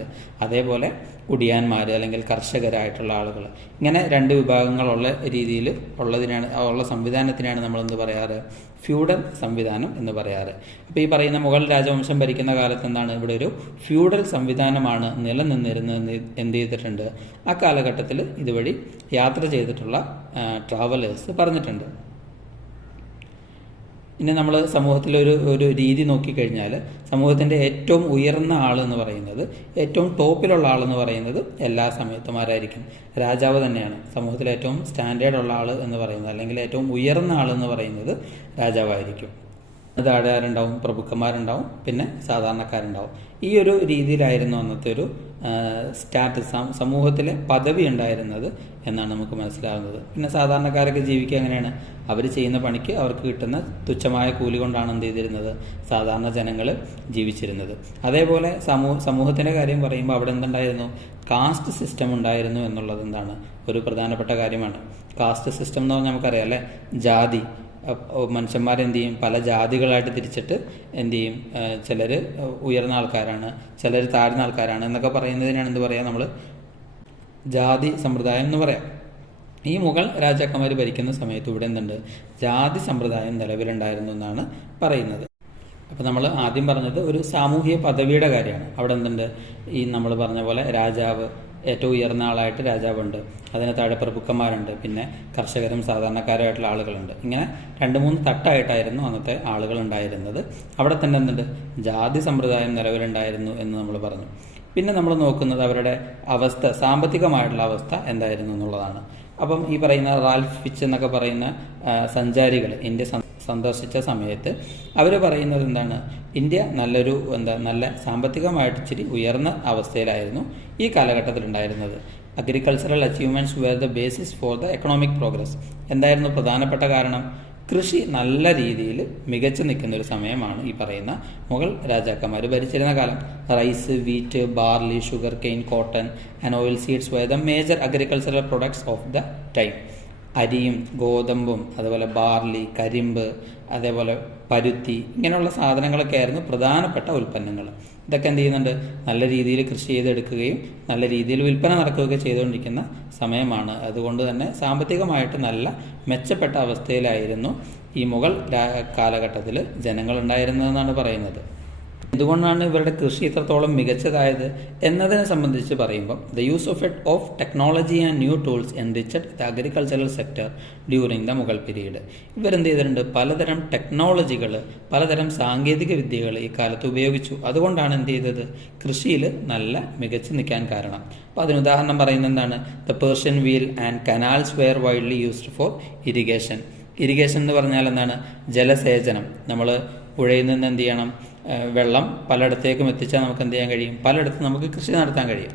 അതേപോലെ കുടിയാന്മാർ അല്ലെങ്കിൽ കർഷകരായിട്ടുള്ള ആളുകൾ, ഇങ്ങനെ 2 വിഭാഗങ്ങളുള്ള രീതിയിൽ ഉള്ള സംവിധാനത്തിനാണ് നമ്മളെന്ത് പറയാറ്? ഫ്യൂഡൽ സംവിധാനം എന്ന് പറയാറ്. അപ്പോൾ ഈ പറയുന്ന മുഗൾ രാജവംശം ഭരിക്കുന്ന കാലത്ത് എന്താണ്? ഇവിടെ ഒരു ഫ്യൂഡൽ സംവിധാനമാണ് നിലനിന്നിരുന്നത്. എന്ത് ചെയ്തിട്ടുണ്ട്? ആ കാലഘട്ടത്തിൽ ഇതുവഴി യാത്ര ചെയ്തിട്ടുള്ള ട്രാവലേഴ്സ് പറഞ്ഞിട്ടുണ്ട്. ഇനി നമ്മൾ സമൂഹത്തിൽ ഒരു രീതി നോക്കിക്കഴിഞ്ഞാൽ സമൂഹത്തിൻ്റെ ഏറ്റവും ഉയർന്ന ആളെന്ന് പറയുന്നത്, ഏറ്റവും ടോപ്പിലുള്ള ആളെന്ന് പറയുന്നത് എല്ലാ സമയത്തും ആരായിരിക്കും? രാജാവ് തന്നെയാണ്. സമൂഹത്തിലെ ഏറ്റവും സ്റ്റാൻഡേർഡ് ഉള്ള ആൾ എന്ന് പറയുന്നത്, അല്ലെങ്കിൽ ഏറ്റവും ഉയർന്ന ആളെന്ന് പറയുന്നത് രാജാവായിരിക്കും. താഴെ ആരുണ്ടാവും? പ്രഭുക്കന്മാരുണ്ടാവും, പിന്നെ സാധാരണക്കാരുണ്ടാവും. ഈ ഒരു രീതിയിലായിരുന്നു അന്നത്തെ ഒരു സ്റ്റാറ്റസ്, സമൂഹത്തിലെ പദവി ഉണ്ടായിരുന്നത് എന്നാണ് നമുക്ക് മനസ്സിലാകുന്നത്. പിന്നെ സാധാരണക്കാരൊക്കെ ജീവിക്കുക എങ്ങനെയാണ്? അവർ ചെയ്യുന്ന പണിക്ക് അവർക്ക് കിട്ടുന്ന തുച്ഛമായ കൂലി കൊണ്ടാണ് എന്ത് ചെയ്തിരുന്നത്? സാധാരണ ജനങ്ങൾ ജീവിച്ചിരുന്നത്. അതേപോലെ സമൂഹത്തിൻ്റെ കാര്യം പറയുമ്പോൾ അവിടെ എന്തുണ്ടായിരുന്നു? കാസ്റ്റ് സിസ്റ്റം ഉണ്ടായിരുന്നു എന്നുള്ളത് എന്താണ്? ഒരു പ്രധാനപ്പെട്ട കാര്യമാണ്. കാസ്റ്റ് സിസ്റ്റം എന്ന് പറഞ്ഞാൽ നമുക്കറിയാം അല്ലേ? ജാതി, മനുഷ്യന്മാരെന്ത് ചെയ്യും? പല ജാതികളായിട്ട് തിരിച്ചിട്ട് എന്ത് ചെയ്യും? ചിലർ ഉയർന്ന ആൾക്കാരാണ്, ചിലർ താഴ്ന്ന ആൾക്കാരാണ് എന്നൊക്കെ പറയുന്നതിനാണ് എന്ത് പറയുക? നമ്മൾ ജാതി സമ്പ്രദായം എന്ന് പറയാം. ഈ മുഗൾ രാജാക്കന്മാർ ഭരിക്കുന്ന സമയത്ത് ഇവിടെ എന്തുണ്ട്? ജാതി സമ്പ്രദായം നിലവിലുണ്ടായിരുന്നു എന്നാണ് പറയുന്നത്. അപ്പോൾ നമ്മൾ ആദ്യം പറഞ്ഞത് ഒരു സാമൂഹിക പദവിയുടെ കാര്യമാണ്. അവിടെ എന്തുണ്ട്, ഈ നമ്മൾ പറഞ്ഞ പോലെ രാജാവ്, ഏറ്റവും ഉയർന്ന ആളായിട്ട് രാജാവുണ്ട്, അതിന് താഴെ പ്രഭുക്കന്മാരുണ്ട്, പിന്നെ കർഷകരും സാധാരണക്കാരായിട്ടുള്ള ആളുകളുണ്ട്. ഇങ്ങനെ 2-3 തട്ടായിട്ടായിരുന്നു അന്നത്തെ ആളുകൾ ഉണ്ടായിരുന്നത്. അവിടെ തന്നെ എന്തുണ്ട്, ജാതി സമ്പ്രദായം നിലവിലുണ്ടായിരുന്നു എന്ന് നമ്മൾ പറഞ്ഞു. പിന്നെ നമ്മൾ നോക്കുന്നത് അവരുടെ അവസ്ഥ, സാമ്പത്തികമായിട്ടുള്ള അവസ്ഥ എന്തായിരുന്നു എന്നുള്ളതാണ്. അപ്പം ഈ പറയുന്ന റാൽഫ് ഫിച്ച് എന്നൊക്കെ പറയുന്ന സഞ്ചാരികൾ ഇന്ത്യ സന്ദർശിച്ച സമയത്ത് അവർ പറയുന്നത് എന്താണ്, ഇന്ത്യ നല്ല സാമ്പത്തികമായിട്ട് ഇച്ചിരി ഉയർന്ന അവസ്ഥയിലായിരുന്നു ഈ കാലഘട്ടത്തിൽ ഉണ്ടായിരുന്നത്. Agricultural achievements were the basis for the economic progress. എന്തായിരുന്നു പ്രധാനപ്പെട്ട കാരണം? കൃഷി നല്ല രീതിയിൽ മികച്ചു നിൽക്കുന്ന ഒരു സമയമാണ് ഈ പറയുന്ന മുഗൾ രാജാക്കന്മാർ ഭരിച്ചിരുന്ന കാലം. Rice, wheat, barley, sugar cane, cotton and oil seeds were the major agricultural products of the time. അരിയും ഗോതമ്പും അതുപോലെ ബാർലി, കരിമ്പ്, അതേപോലെ പരുത്തി, ഇങ്ങനെയുള്ള സാധനങ്ങളൊക്കെ ആയിരുന്നു പ്രധാനപ്പെട്ട ഉൽപ്പന്നങ്ങൾ. ഇതൊക്കെ എന്ത് ചെയ്യുന്നുണ്ട്, നല്ല രീതിയിൽ കൃഷി ചെയ്തെടുക്കുകയും നല്ല രീതിയിൽ വിൽപ്പന നടക്കുകയൊക്കെ ചെയ്തുകൊണ്ടിരിക്കുന്ന സമയമാണ്. അതുകൊണ്ട് തന്നെ സാമ്പത്തികമായിട്ട് നല്ല മെച്ചപ്പെട്ട അവസ്ഥയിലായിരുന്നു ഈ മുഗൾ കാലഘട്ടത്തിൽ ജനങ്ങൾ ഉണ്ടായിരുന്നതെന്നാണ് പറയുന്നത്. എന്തുകൊണ്ടാണ് ഇവരുടെ കൃഷി ഇത്രത്തോളം മികച്ചതായത് എന്നതിനെ സംബന്ധിച്ച് പറയുമ്പോൾ, the use of technology and new tools enriched the agricultural sector during the Mughal period. ഇവരെന്ത് ചെയ്തിട്ടുണ്ട്, പലതരം ടെക്നോളജികൾ, പലതരം സാങ്കേതിക വിദ്യകൾ ഈ കാലത്ത് ഉപയോഗിച്ചു. അതുകൊണ്ടാണ് എന്ത് ചെയ്തത്, കൃഷിയിൽ നല്ല മികച്ചു നിൽക്കാൻ കാരണം. അപ്പോൾ അതിന് ഉദാഹരണം പറയുന്നത് എന്താണ്, the Persian wheel and canals were widely used for irrigation. Irrigation എന്ന് പറഞ്ഞാൽ എന്താണ്, ജലസേചനം. നമ്മൾ പുഴയിൽ നിന്ന് എന്ത് ചെയ്യണം, വെള്ളം പലയിടത്തേക്കും എത്തിച്ചാൽ നമുക്ക് എന്ത് ചെയ്യാൻ കഴിയും, പലയിടത്തും നമുക്ക് കൃഷി നടത്താൻ കഴിയും.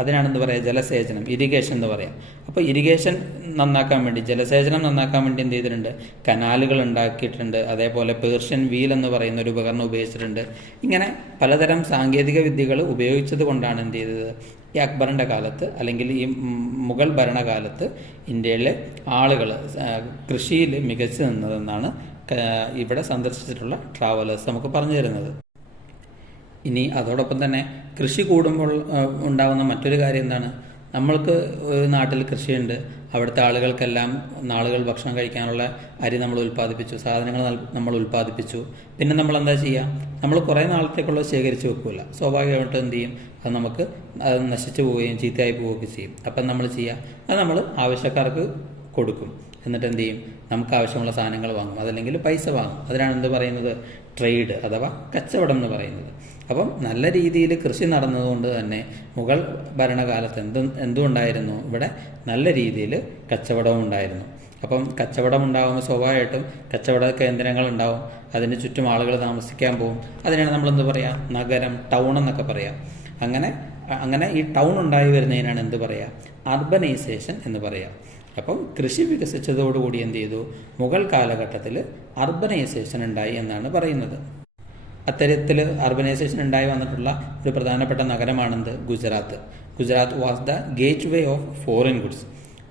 അതിനാണെന്ന് പറയുക ജലസേചനം, ഇറിഗേഷൻ എന്ന് പറയാം. അപ്പോൾ ഇറിഗേഷൻ നന്നാക്കാൻ വേണ്ടി, ജലസേചനം നന്നാക്കാൻ വേണ്ടി എന്ത് ചെയ്തിട്ടുണ്ട്, കനാലുകൾ ഉണ്ടാക്കിയിട്ടുണ്ട്. അതേപോലെ പേർഷ്യൻ വീൽ എന്ന് പറയുന്ന ഒരു ഉപകരണം ഉപയോഗിച്ചിട്ടുണ്ട്. ഇങ്ങനെ പലതരം സാങ്കേതിക വിദ്യകൾ ഉപയോഗിച്ചത് കൊണ്ടാണ് എന്ത് ചെയ്തത്, ഈ അക്ബറിൻ്റെ കാലത്ത് അല്ലെങ്കിൽ ഈ മുഗൾ ഭരണകാലത്ത് ഇന്ത്യയിലെ ആളുകൾ കൃഷിയിൽ മികച്ചു നിന്നതെന്നാണ് ഇവിടെ സന്ദർശിച്ചിട്ടുള്ള ട്രാവലേഴ്സ് നമുക്ക് പറഞ്ഞു തരുന്നത്. ഇനി അതോടൊപ്പം തന്നെ കൃഷി കൂടുമ്പോൾ ഉണ്ടാകുന്ന മറ്റൊരു കാര്യം എന്താണ്, നമ്മൾക്ക് ഒരു നാട്ടിൽ കൃഷിയുണ്ട്, അവിടുത്തെ ആളുകൾക്കെല്ലാം നാളുകൾ ഭക്ഷണം കഴിക്കാനുള്ള അരി നമ്മൾ ഉൽപ്പാദിപ്പിച്ചു, സാധനങ്ങൾ നമ്മൾ ഉൽപ്പാദിപ്പിച്ചു. പിന്നെ നമ്മൾ എന്താ ചെയ്യുക, നമ്മൾ കുറേ നാളത്തേക്കുള്ളത് ശേഖരിച്ച് വെക്കില്ല. സ്വാഭാവികമായിട്ടും എന്ത് ചെയ്യും, അത് നശിച്ചു പോവുകയും ചീത്തയായി പോവുകയൊക്കെ ചെയ്യും. അപ്പം നമ്മൾ ചെയ്യുക, അത് നമ്മൾ ആവശ്യക്കാർക്ക് കൊടുക്കും. എന്നിട്ട് എന്ത് ചെയ്യും, നമുക്ക് ആവശ്യമുള്ള സാധനങ്ങൾ വാങ്ങും, അതല്ലെങ്കിൽ പൈസ വാങ്ങും. അതിനാണ് എന്ത് പറയുന്നത്, ട്രേഡ് അഥവാ കച്ചവടം എന്ന് പറയുന്നത്. അപ്പം നല്ല രീതിയിൽ കൃഷി നടന്നതുകൊണ്ട് തന്നെ മുഗൾ ഭരണകാലത്ത് എന്തുണ്ടായിരുന്നു, ഇവിടെ നല്ല രീതിയിൽ കച്ചവടവും ഉണ്ടായിരുന്നു. അപ്പം കച്ചവടം ഉണ്ടാകുമ്പോൾ സ്വാഭാവികമായിട്ടും കച്ചവട കേന്ദ്രങ്ങൾ ഉണ്ടാവും, അതിന് ചുറ്റും ആളുകൾ താമസിക്കാൻ പോകും. അതിനാണ് നമ്മളെന്ത് പറയുക, നഗരം, ടൗൺ എന്നൊക്കെ പറയാം. അങ്ങനെ ഈ ടൗൺ ഉണ്ടായി വരുന്നതിനാണ് എന്ത് പറയുക, അർബനൈസേഷൻ എന്ന് പറയാം. അപ്പം കൃഷി വികസിച്ചതോടുകൂടി എന്ത് ചെയ്തു, മുഗൾ കാലഘട്ടത്തിൽ അർബനൈസേഷൻ ഉണ്ടായി എന്നാണ് പറയുന്നത്. അത്തരത്തിൽ അർബനൈസേഷൻ ഉണ്ടായി വന്നിട്ടുള്ള ഒരു പ്രധാനപ്പെട്ട നഗരമാണെന്ത്, Gujarat. Gujarat was the gateway of foreign goods.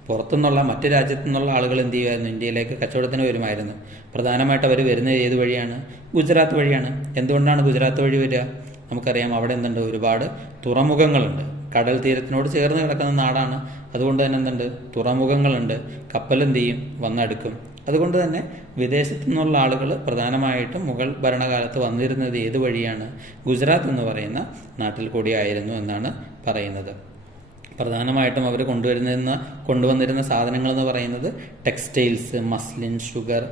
പുറത്തുനിന്നുള്ള മറ്റ് രാജ്യത്തു നിന്നുള്ള ആളുകൾ എന്ത് ചെയ്യുമായിരുന്നു, ഇന്ത്യയിലേക്ക് കച്ചവടത്തിന് വരുമായിരുന്നു. പ്രധാനമായിട്ട് അവർ വരുന്നത് ഏത് വഴിയാണ്, ഗുജറാത്ത് വഴിയാണ്. എന്തുകൊണ്ടാണ് ഗുജറാത്ത് വഴി വരിക, നമുക്കറിയാം അവിടെ എന്തുണ്ട്, ഒരുപാട് തുറമുഖങ്ങളുണ്ട്. കടൽ തീരത്തിനോട് ചേർന്ന് കിടക്കുന്ന നാടാണ്. അതുകൊണ്ട് തന്നെ എന്തുണ്ട്, തുറമുഖങ്ങളുണ്ട്. കപ്പൽ എന്ത് ചെയ്യും, വന്നെടുക്കും. അതുകൊണ്ട് തന്നെ വിദേശത്തു നിന്നുള്ള ആളുകൾ പ്രധാനമായിട്ടും മുഗൾ ഭരണകാലത്ത് വന്നിരുന്നത് ഏത് വഴിയാണ്, ഗുജറാത്ത് എന്ന് പറയുന്ന നാട്ടിൽ കൂടിയായിരുന്നു എന്നാണ് പറയുന്നത്. പ്രധാനമായിട്ടും അവർ കൊണ്ടുവന്നിരുന്ന സാധനങ്ങൾ എന്ന് പറയുന്നത് ടെക്സ്റ്റൈൽസ്, മസ്ലിൻ, ഷുഗർ,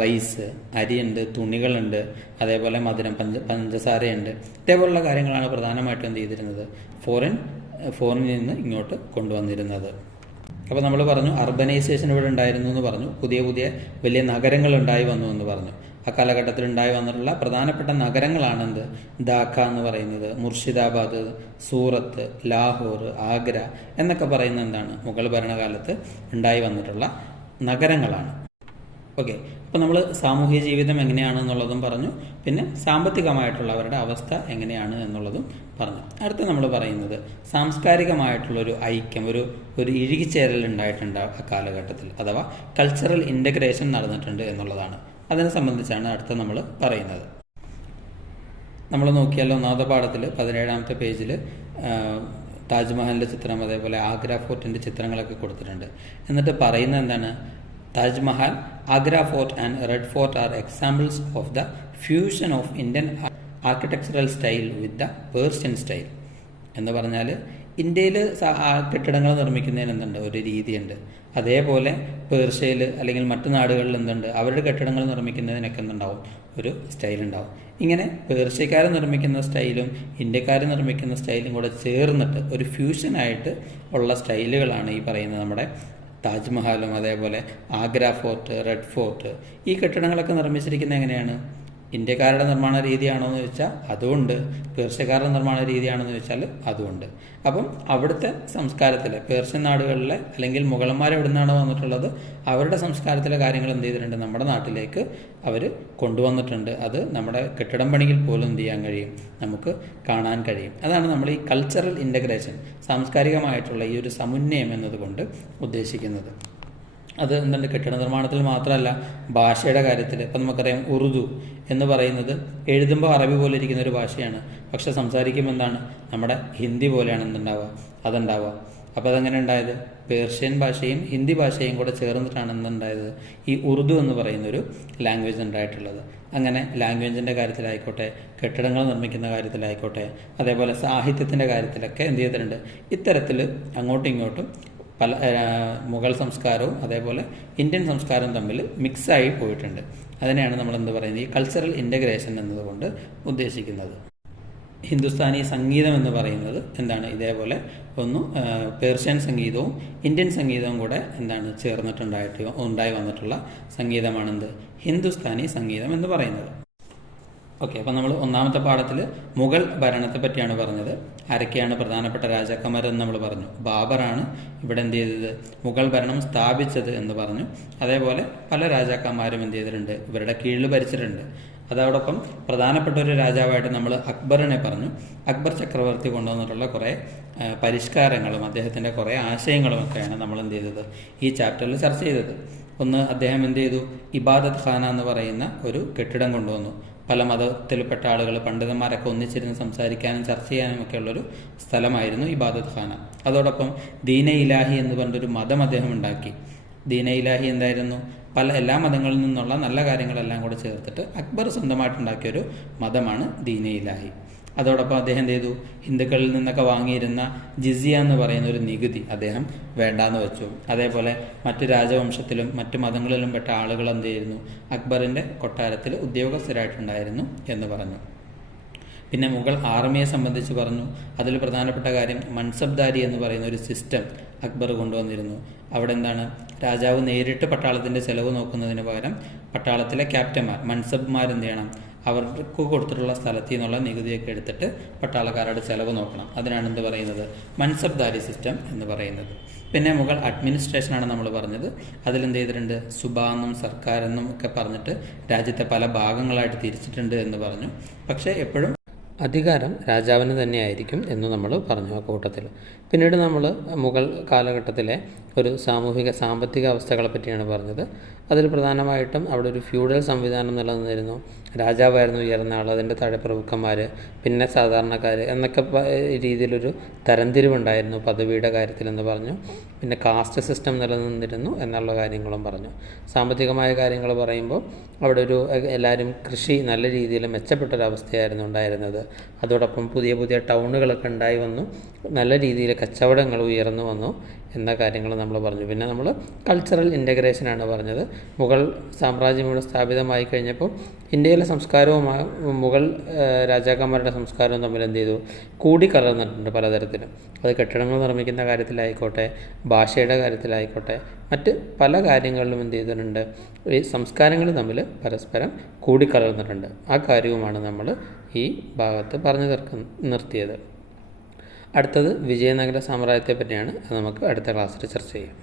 റൈസ്, അരിയുണ്ട്, തുണികളുണ്ട്, അതേപോലെ മധുരം, പഞ്ചസാരയുണ്ട്. ഇതേപോലുള്ള കാര്യങ്ങളാണ് പ്രധാനമായിട്ടും എന്ത് ചെയ്തിരുന്നത്, ഫോറിനിൽ നിന്ന് ഇങ്ങോട്ട് കൊണ്ടുവന്നിരുന്നത്. അപ്പോൾ നമ്മൾ പറഞ്ഞു അർബനൈസേഷൻ ഇവിടെ ഉണ്ടായിരുന്നു എന്ന് പറഞ്ഞു, പുതിയ വലിയ നഗരങ്ങൾ ഉണ്ടായി വന്നു എന്ന് പറഞ്ഞു. ആ കാലഘട്ടത്തിൽ ഉണ്ടായി വന്നിട്ടുള്ള പ്രധാനപ്പെട്ട നഗരങ്ങളാണെന്ത്, ധാക്ക എന്ന് പറയുന്നത്, മുർഷിദാബാദ്, സൂറത്ത്, ലാഹോർ, ആഗ്ര എന്നൊക്കെ പറയുന്നത് എന്താണ്, മുഗൾ ഭരണകാലത്ത് ഉണ്ടായി വന്നിട്ടുള്ള നഗരങ്ങളാണ്. ഓക്കെ, അപ്പോൾ നമ്മൾ സാമൂഹിക ജീവിതം എങ്ങനെയാണെന്നുള്ളതും പറഞ്ഞു, പിന്നെ സാമ്പത്തികമായിട്ടുള്ള അവരുടെ അവസ്ഥ എങ്ങനെയാണ് എന്നുള്ളതും പറഞ്ഞു. അടുത്ത് നമ്മൾ പറയുന്നത് സാംസ്കാരികമായിട്ടുള്ളൊരു ഐക്യം, ഒരു ഇഴുകിച്ചേരൽ ഉണ്ടായിട്ടുണ്ട് ആ കാലഘട്ടത്തിൽ, അഥവാ കൾച്ചറൽ ഇൻ്റഗ്രേഷൻ നടന്നിട്ടുണ്ട് എന്നുള്ളതാണ്. അതിനെ സംബന്ധിച്ചാണ് അടുത്ത നമ്മൾ പറയുന്നത്. നമ്മൾ നോക്കിയാൽ ഒന്നാമത്തെ പാഠത്തിൽ 17ാമത്തെ പേജിൽ താജ്മഹലിൻ്റെ ചിത്രം, അതേപോലെ ആഗ്ര ഫോർട്ടിൻ്റെ ചിത്രങ്ങളൊക്കെ കൊടുത്തിട്ടുണ്ട്. എന്നിട്ട് പറയുന്നത് എന്താണ്, Taj Mahal, Agra fort and red fort are examples of the fusion of Indian architectural style with the Persian style. എന്ന് പറഞ്ഞാൽ ഇന്ത്യയിൽ കെട്ടിടങ്ങൾ നിർമ്മിക്കുന്നതിന് എന്തുണ്ട്, ഒരു രീതിയുണ്ട്. അതേപോലെ പേർഷ്യയിൽ അല്ലെങ്കിൽ മറ്റു നാടുകളിൽ എന്തുണ്ട്, അവരുടെ കെട്ടിടങ്ങൾ നിർമ്മിക്കുന്നതിനൊക്കെ എന്തുണ്ടാവും, ഒരു സ്റ്റൈൽ ഉണ്ടാവും. ഇങ്ങനെ പേർഷ്യക്കാർ നിർമ്മിക്കുന്ന സ്റ്റൈലും ഇന്ത്യക്കാർ നിർമ്മിക്കുന്ന സ്റ്റൈലും കൂടെ ചേർന്നിട്ട് ഒരു ഫ്യൂഷനായിട്ട് ഉള്ള സ്റ്റൈലുകളാണ് ഈ പറയുന്ന നമ്മുടെ താജ്മഹലും അതേപോലെ ആഗ്ര ഫോർട്ട്, റെഡ് ഫോർട്ട്. ഈ കെട്ടിടങ്ങളൊക്കെ നിർമ്മിച്ചിരിക്കുന്നത് എങ്ങനെയാണ്? ഇന്ത്യക്കാരുടെ നിർമ്മാണ രീതിയാണോ എന്ന് ചോദിച്ചാൽ അതുകൊണ്ട്, പേർഷ്യക്കാരുടെ നിർമ്മാണ രീതിയാണെന്ന് ചോദിച്ചാൽ അതുകൊണ്ട്. അപ്പം അവിടുത്തെ സംസ്കാരത്തിലെ പേർഷ്യൻ നാടുകളിലെ അല്ലെങ്കിൽ മുഗളന്മാർ എവിടെ നിന്നാണോ വന്നിട്ടുള്ളത് അവരുടെ സംസ്കാരത്തിലെ കാര്യങ്ങൾ എന്ത് ചെയ്തിട്ടുണ്ട്, നമ്മുടെ നാട്ടിലേക്ക് അവർ കൊണ്ടുവന്നിട്ടുണ്ട്. അത് നമ്മുടെ കെട്ടിടം പണിയിൽ പോലും എന്ത് ചെയ്യാൻ കഴിയും, നമുക്ക് കാണാൻ കഴിയും. അതാണ് നമ്മൾ ഈ കൾച്ചറൽ ഇൻ്റഗ്രേഷൻ, സാംസ്കാരികമായിട്ടുള്ള ഈ ഒരു സമന്വയം എന്നതുകൊണ്ട് ഉദ്ദേശിക്കുന്നത്. അത് എന്തുണ്ട്, കെട്ടിട നിർമ്മാണത്തിൽ മാത്രമല്ല, ഭാഷയുടെ കാര്യത്തിൽ ഇപ്പം നമുക്കറിയാം ഉറുദു എന്ന് പറയുന്നത് എഴുതുമ്പോൾ അറബി പോലെ ഇരിക്കുന്ന ഒരു ഭാഷയാണ്. പക്ഷെ സംസാരിക്കുമ്പോൾ എന്താണ്, നമ്മുടെ ഹിന്ദി പോലെയാണ് എന്തുണ്ടാവുക, അതുണ്ടാവുക. അപ്പോൾ അതെങ്ങനെ ഉണ്ടായത്, പേർഷ്യൻ ഭാഷയും ഹിന്ദി ഭാഷയും കൂടെ ചേർന്നിട്ടാണ് എന്തുണ്ടായത്, ഈ ഉറുദു എന്ന് പറയുന്നൊരു ലാംഗ്വേജ് ഉണ്ടായിട്ടുള്ളത്. അങ്ങനെ ലാംഗ്വേജിൻ്റെ കാര്യത്തിലായിക്കോട്ടെ, കെട്ടിടങ്ങൾ നിർമ്മിക്കുന്ന കാര്യത്തിലായിക്കോട്ടെ, അതേപോലെ സാഹിത്യത്തിൻ്റെ കാര്യത്തിലൊക്കെ എന്ത് ചെയ്തിട്ടുണ്ട്, ഇത്തരത്തിൽ അങ്ങോട്ടും ഇങ്ങോട്ടും പല മുഗൾ സംസ്കാരവും അതേപോലെ ഇന്ത്യൻ സംസ്കാരവും തമ്മിൽ മിക്സായി പോയിട്ടുണ്ട്. അതിനെയാണ് നമ്മൾ എന്ത് പറയുന്നത്, ഈ കൾച്ചറൽ ഇൻ്റഗ്രേഷൻ എന്നതുകൊണ്ട് ഉദ്ദേശിക്കുന്നത്. ഹിന്ദുസ്ഥാനി സംഗീതം എന്ന് പറയുന്നത് എന്താണ്, ഇതേപോലെ പേർഷ്യൻ സംഗീതവും ഇന്ത്യൻ സംഗീതവും കൂടെ എന്താണ് ഉണ്ടായി വന്നിട്ടുള്ള സംഗീതമാണെന്ത്, ഹിന്ദുസ്ഥാനി സംഗീതം എന്ന് പറയുന്നത്. ഓക്കെ, അപ്പം നമ്മൾ ഒന്നാമത്തെ പാഠത്തിൽ മുഗൾ ഭരണത്തെ പറ്റിയാണ് പറഞ്ഞത്. ആരൊക്കെയാണ് പ്രധാനപ്പെട്ട രാജാക്കന്മാരെന്ന് നമ്മൾ പറഞ്ഞു. ബാബറാണ് ഇവിടെ എന്ത് ചെയ്തത്, മുഗൾ ഭരണം സ്ഥാപിച്ചത് എന്ന് പറഞ്ഞു. അതേപോലെ പല രാജാക്കന്മാരും എന്ത് ചെയ്തിട്ടുണ്ട്, ഇവരുടെ കീഴിൽ ഭരിച്ചിട്ടുണ്ട്. അതോടൊപ്പം പ്രധാനപ്പെട്ട ഒരു രാജാവായിട്ട് നമ്മൾ അക്ബറിനെ പറഞ്ഞു. അക്ബർ ചക്രവർത്തി കൊണ്ടുവന്നിട്ടുള്ള കുറേ പരിഷ്കാരങ്ങളും അദ്ദേഹത്തിൻ്റെ കുറേ ആശയങ്ങളുമൊക്കെയാണ് നമ്മൾ എന്ത് ചെയ്തത്, ഈ ചാപ്റ്ററിൽ ചർച്ച ചെയ്തത്. ഒന്ന്, അദ്ദേഹം എന്ത് ചെയ്തു, ഇബാദത്ത് ഖാന എന്ന് പറയുന്ന ഒരു കെട്ടിടം കൊണ്ടുവന്നു. പല മതത്തിൽപ്പെട്ട ആളുകൾ, പണ്ഡിതന്മാരൊക്കെ ഒന്നിച്ചിരുന്ന് സംസാരിക്കാനും ചർച്ച ചെയ്യാനും ഒക്കെ ഉള്ളൊരു സ്ഥലമായിരുന്നു ഇബാദത്ത് ഖാന. അതോടൊപ്പം ദീനെ ഇലാഹി എന്ന് പറഞ്ഞൊരു മതം അദ്ദേഹം ഉണ്ടാക്കി. ദീനെ ഇലാഹി എന്തായിരുന്നു, എല്ലാ മതങ്ങളിൽ നിന്നുള്ള നല്ല കാര്യങ്ങളെല്ലാം കൂടെ ചേർത്തിട്ട് അക്ബർ സ്വന്തമായിട്ടുണ്ടാക്കിയൊരു മതമാണ് ദീനെ ഇലാഹി. അതോടൊപ്പം അദ്ദേഹം എന്ത് ചെയ്തു, ഹിന്ദുക്കളിൽ നിന്നൊക്കെ വാങ്ങിയിരുന്ന ജിസിയ എന്ന് പറയുന്ന ഒരു നികുതി അദ്ദേഹം വേണ്ടാന്ന് വെച്ചു. അതേപോലെ മറ്റ് രാജവംശത്തിലും മറ്റു മതങ്ങളിലും പെട്ട ആളുകൾ എന്ത് ചെയ്യുന്നു, അക്ബറിൻ്റെ കൊട്ടാരത്തിൽ ഉദ്യോഗസ്ഥരായിട്ടുണ്ടായിരുന്നു എന്ന് പറഞ്ഞു. പിന്നെ മുഗൾ ആർമിയെ സംബന്ധിച്ച് പറഞ്ഞു. അതിൽ പ്രധാനപ്പെട്ട കാര്യം മൻസബ്ദാരി എന്ന് പറയുന്ന ഒരു സിസ്റ്റം അക്ബർ കൊണ്ടുവന്നിരുന്നു. അവിടെ എന്താണ്, രാജാവ് നേരിട്ട് പട്ടാളത്തിൻ്റെ ചെലവ് നോക്കുന്നതിന് പകരം പട്ടാളത്തിലെ ക്യാപ്റ്റന്മാർ, മൻസബ്മാർ എന്ത് ചെയ്യണം, അവർക്ക് കൊടുത്തിട്ടുള്ള സ്ഥലത്തിൽ നിന്നുള്ള നികുതിയൊക്കെ എടുത്തിട്ട് പട്ടാളക്കാരുടെ ചെലവ് നോക്കണം. അതിനാണ് എന്ത് പറയുന്നത്, മൻസബ്ദാരി സിസ്റ്റം എന്ന് പറയുന്നത്. പിന്നെ മുഗൾ അഡ്മിനിസ്ട്രേഷനാണ് നമ്മൾ പറഞ്ഞത്. അതിലെന്ത് ചെയ്തിട്ടുണ്ട്, സുബാന്നും സർക്കാരെന്നും ഒക്കെ പറഞ്ഞിട്ട് രാജ്യത്തെ പല ഭാഗങ്ങളായിട്ട് തിരിച്ചിട്ടുണ്ട് എന്ന് പറഞ്ഞു. പക്ഷേ എപ്പോഴും അധികാരം രാജാവിന് തന്നെയായിരിക്കും എന്ന് നമ്മൾ പറഞ്ഞു ആ കൂട്ടത്തിൽ. പിന്നീട് നമ്മൾ മുഗൾ കാലഘട്ടത്തിലെ ഒരു സാമ്പത്തിക അവസ്ഥകളെ പറ്റിയാണ് പറഞ്ഞത്. അതിൽ പ്രധാനമായിട്ടും അവിടെ ഒരു ഫ്യൂഡൽ സംവിധാനം നിലനിന്നിരുന്നു. രാജാവായിരുന്നു ഉയർന്ന ആൾ, അതിൻ്റെ താഴെ പ്രഭുക്കന്മാർ, പിന്നെ സാധാരണക്കാർ എന്നൊക്കെ രീതിയിലൊരു തരംതിരിവുണ്ടായിരുന്നു പദവിയുടെ കാര്യത്തിലെന്ന് പറഞ്ഞു. പിന്നെ കാസ്റ്റ് സിസ്റ്റം നിലനിന്നിരുന്നു എന്നുള്ള കാര്യങ്ങളും പറഞ്ഞു. സാമ്പത്തികമായ കാര്യങ്ങൾ പറയുമ്പോൾ അവിടെ എല്ലാവരും കൃഷി നല്ല രീതിയിൽ മെച്ചപ്പെട്ടൊരവസ്ഥയായിരുന്നു ഉണ്ടായിരുന്നത്. അതോടൊപ്പം പുതിയ പുതിയ ടൗണുകളൊക്കെ ഉണ്ടായി വന്നു, നല്ല രീതിയിൽ കച്ചവടങ്ങൾ ഉയർന്നു വന്നു എന്ന കാര്യങ്ങൾ നമ്മൾ പറഞ്ഞു. പിന്നെ നമ്മൾ കൾച്ചറൽ ഇൻ്റഗ്രേഷനാണ് പറഞ്ഞത്. മുഗൾ സാമ്രാജ്യം ഇവിടെ സ്ഥാപിതമായി കഴിഞ്ഞപ്പോൾ ഇന്ത്യയിലെ സംസ്കാരവും മുഗൾ രാജാക്കന്മാരുടെ സംസ്കാരവും തമ്മിൽ എന്ത് ചെയ്തു, കൂടിക്കലർന്നിട്ടുണ്ട് പലതരത്തിലും. അത് കെട്ടിടങ്ങൾ നിർമ്മിക്കുന്ന കാര്യത്തിലായിക്കോട്ടെ, ഭാഷയുടെ കാര്യത്തിലായിക്കോട്ടെ, മറ്റ് പല കാര്യങ്ങളിലും എന്ത് ചെയ്തിട്ടുണ്ട്, ഈ സംസ്കാരങ്ങൾ തമ്മിൽ പരസ്പരം കൂടിക്കലർന്നിട്ടുണ്ട്. ആ കാര്യവുമാണ് നമ്മൾ ഈ ഭാഗത്ത് പറഞ്ഞു നിർത്തിയത്. അടുത്തത് വിജയനഗര സാമ്രാജ്യത്തെ പറ്റിയാണ്. അത് നമുക്ക് അടുത്ത ക്ലാസ്സിൽ ചർച്ച ചെയ്യാം.